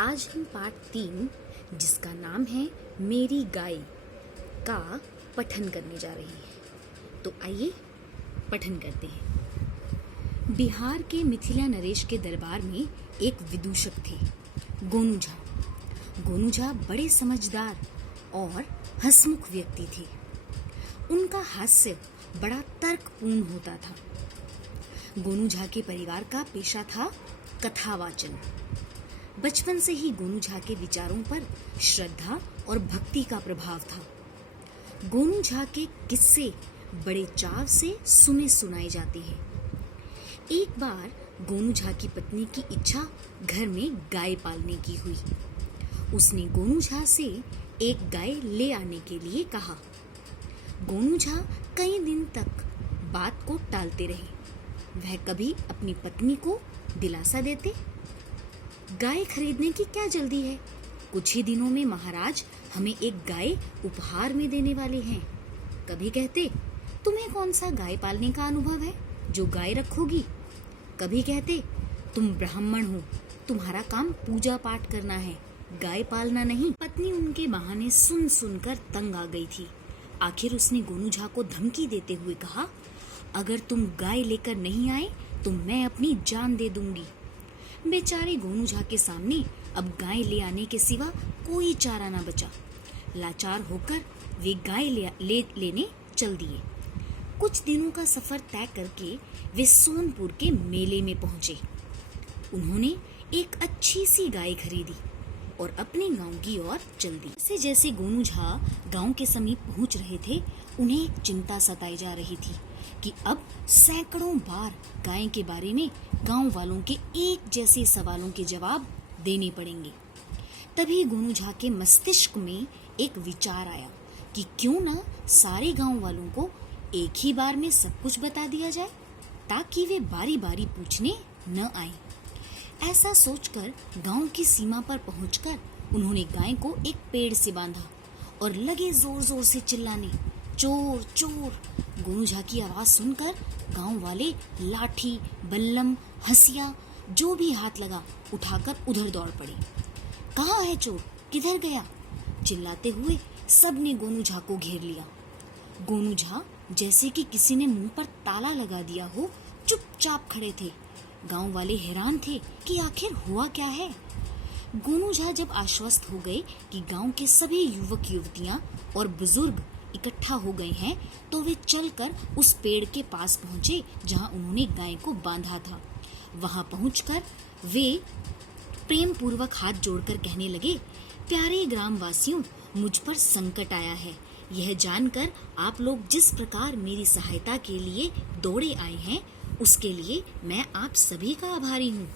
आज हम पाठ 3 जिसका नाम है मेरी गाय का पठन करने जा रहे हैं। तो आइए पठन करते हैं। बिहार के मिथिला नरेश के दरबार में एक विदूषक थे, गोनू झा। गोनू झा बड़े समझदार और हंसमुख व्यक्ति थे। उनका हास्य बड़ा तर्कपूर्ण होता था। गोनू झा के परिवार का पेशा था कथावाचन। बचपन से ही गोनू झा के विचारों पर श्रद्धा और भक्ति का प्रभाव था। गोनू झा के किस्से बड़े चाव से सुने सुनाए जाते हैं। एक बार गोनू झा की पत्नी की इच्छा घर में गाय पालने की हुई। उसने गोनू झा से एक गाय ले आने के लिए कहा। गोनू झा कई दिन तक बात को टालते रहे। वह कभी अपनी पत्नी को दिलासा देते, गाय खरीदने की क्या जल्दी है, कुछ ही दिनों में महाराज हमें एक गाय उपहार में देने वाले हैं। कभी कहते, तुम्हें कौन सा गाय पालने का अनुभव है जो गाय रखोगी। कभी कहते, तुम ब्राह्मण हो, तुम्हारा काम पूजा पाठ करना है, गाय पालना नहीं। पत्नी उनके बहाने सुन सुनकर तंग आ गई थी। आखिर उसने गोनू झा को धमकी देते हुए कहा, अगर तुम गाय लेकर नहीं आए तो मैं अपनी जान दे दूंगी। बेचारे गोनू झा के सामने अब गाय ले आने के सिवा कोई चारा न बचा। लाचार होकर वे गाय लेने चल दिए। कुछ दिनों का सफर तय करके वे सोनपुर के मेले में पहुंचे। उन्होंने एक अच्छी सी गाय खरीदी और अपने गांव की ओर चल दी। जैसे जैसे गोनू झा गांव के समीप पहुंच रहे थे, उन्हें एक चिंता सताई जा रही थी कि अब सैकड़ों बार गाय के बारे में गांव वालों के एक जैसे सवालों के जवाब देने पड़ेंगे। तभी गोनू झा के मस्तिष्क में एक विचार आया कि क्यों ना सारे गांव वालों को एक ही बार में सब कुछ बता दिया जाए, ताकि वे बारी बारी पूछने न आए। ऐसा सोचकर गांव की सीमा पर पहुंचकर उन्होंने गाय को एक पेड़ से बांधा और लगे जोर जोर से चिल्लाने, चोर चोर। गोनू झा की आवाज सुनकर गांव वाले लाठी, बल्लम, हंसिया जो भी हाथ लगा उठाकर उधर दौड़ पड़े। कहाँ है चोर, किधर गया, चिल्लाते हुए सबने गोनू झा को घेर लिया। गोनू झा जैसे कि किसी ने मुंह पर ताला लगा दिया हो, चुपचाप खड़े थे। गांव वाले हैरान थे कि आखिर हुआ क्या है। गोनू झा जब आश्वस्त हो गए कि गांव के सभी युवक युवतियां और बुजुर्ग इकट्ठा हो गए हैं, तो वे चलकर उस पेड़ के पास पहुंचे जहां उन्होंने गाय को बांधा था। वहां पहुंचकर वे प्रेम पूर्वक हाथ जोड़कर कहने लगे, प्यारे ग्रामवासियों, मुझ पर संकट आया है। यह जानकर आप लोग जिस प्रकार मेरी सहायता के लिए दौड़े आए हैं, उसके लिए मैं आप सभी का आभारी हूँ।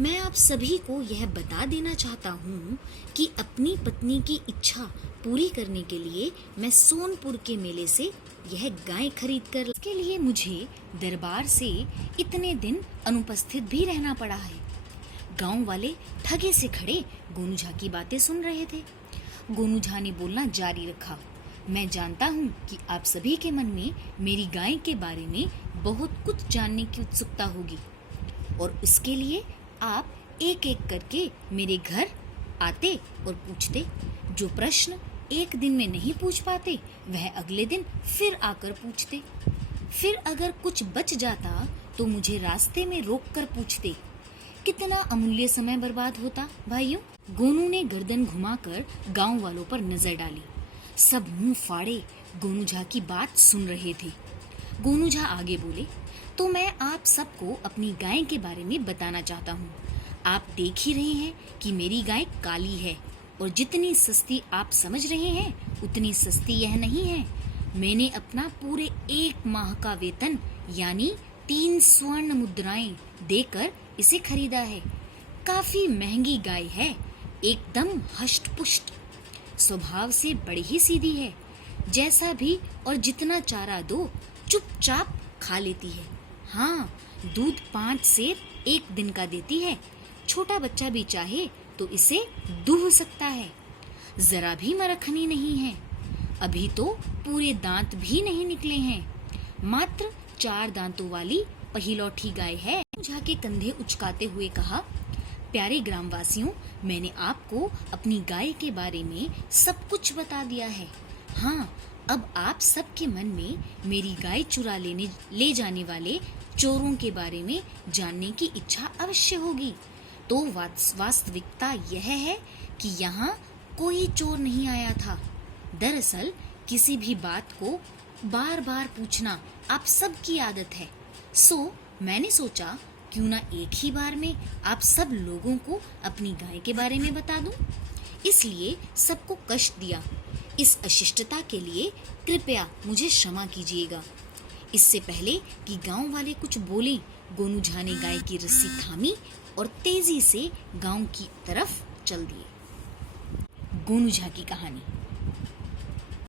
मैं आप सभी को यह बता देना चाहता हूँ कि अपनी पत्नी की इच्छा पूरी करने के लिए मैं सोनपुर के मेले से यह गाय खरीद कर, इसके लिए मुझे दरबार से इतने दिन अनुपस्थित भी रहना पड़ा है। गांव वाले ठगे से खड़े गोनू झा की बातें सुन रहे थे। गोनू झा ने बोलना जारी रखा, मैं जानता हूँ कि आप सभी के मन में मेरी गाय के बारे में बहुत कुछ जानने की उत्सुकता होगी और उसके लिए आप एक एक करके मेरे घर आते और पूछते। जो प्रश्न एक दिन में नहीं पूछ पाते, वह अगले दिन फिर आकर पूछते। फिर अगर कुछ बच जाता तो मुझे रास्ते में रोककर पूछते। कितना अमूल्य समय बर्बाद होता भाइयों। गोनू ने गर्दन घुमाकर गांव वालों पर नजर डाली। सब मुंह फाड़े गोनू झा की बात सुन रहे थे। गोनू झा आगे बोले, तो मैं आप सबको अपनी गाय के बारे में बताना चाहता हूँ। आप देख ही रहे हैं कि मेरी गाय काली है और जितनी सस्ती आप समझ रहे हैं उतनी सस्ती यह नहीं है। मैंने अपना पूरे 1 माह का वेतन यानी 3 स्वर्ण मुद्राएं देकर इसे खरीदा है। काफी महंगी गाय है, एकदम हष्ट पुष्ट, स्वभाव से बड़ी ही सीधी है। जैसा भी और जितना चारा दो चुपचाप खा लेती है। हाँ, दूध 5 सेर 1 दिन का देती है। छोटा बच्चा भी चाहे तो इसे दूह सकता है। जरा भी मरखनी नहीं है। अभी तो पूरे दांत भी नहीं निकले हैं। मात्र 4 दांतों वाली पहिलौठी गाय है। झा के कंधे उचकाते हुए कहा, प्यारे ग्रामवासियों, मैंने आपको अपनी गाय के बारे में सब कुछ बता दिया है। हाँ, अब आप सबके मन में मेरी गाय चुरा ले जाने वाले चोरों के बारे में जानने की इच्छा अवश्य होगी। तो वास्तविकता यह है कि यहाँ कोई चोर नहीं आया था। दरअसल किसी भी बात को बार बार पूछना आप सबकी आदत है। सो मैंने सोचा क्यों ना एक ही बार में आप सब लोगों को अपनी गाय के बारे में बता दूं। इसलिए सबको कष्ट दिया। इस अशिष्टता के लिए कृपया मुझे क्षमा कीजिएगा। इससे पहले कि गांव वाले कुछ बोले, गोनू झा ने गाय की रस्सी थामी और तेजी से गांव की तरफ चल दिए। गोनू झा की कहानी।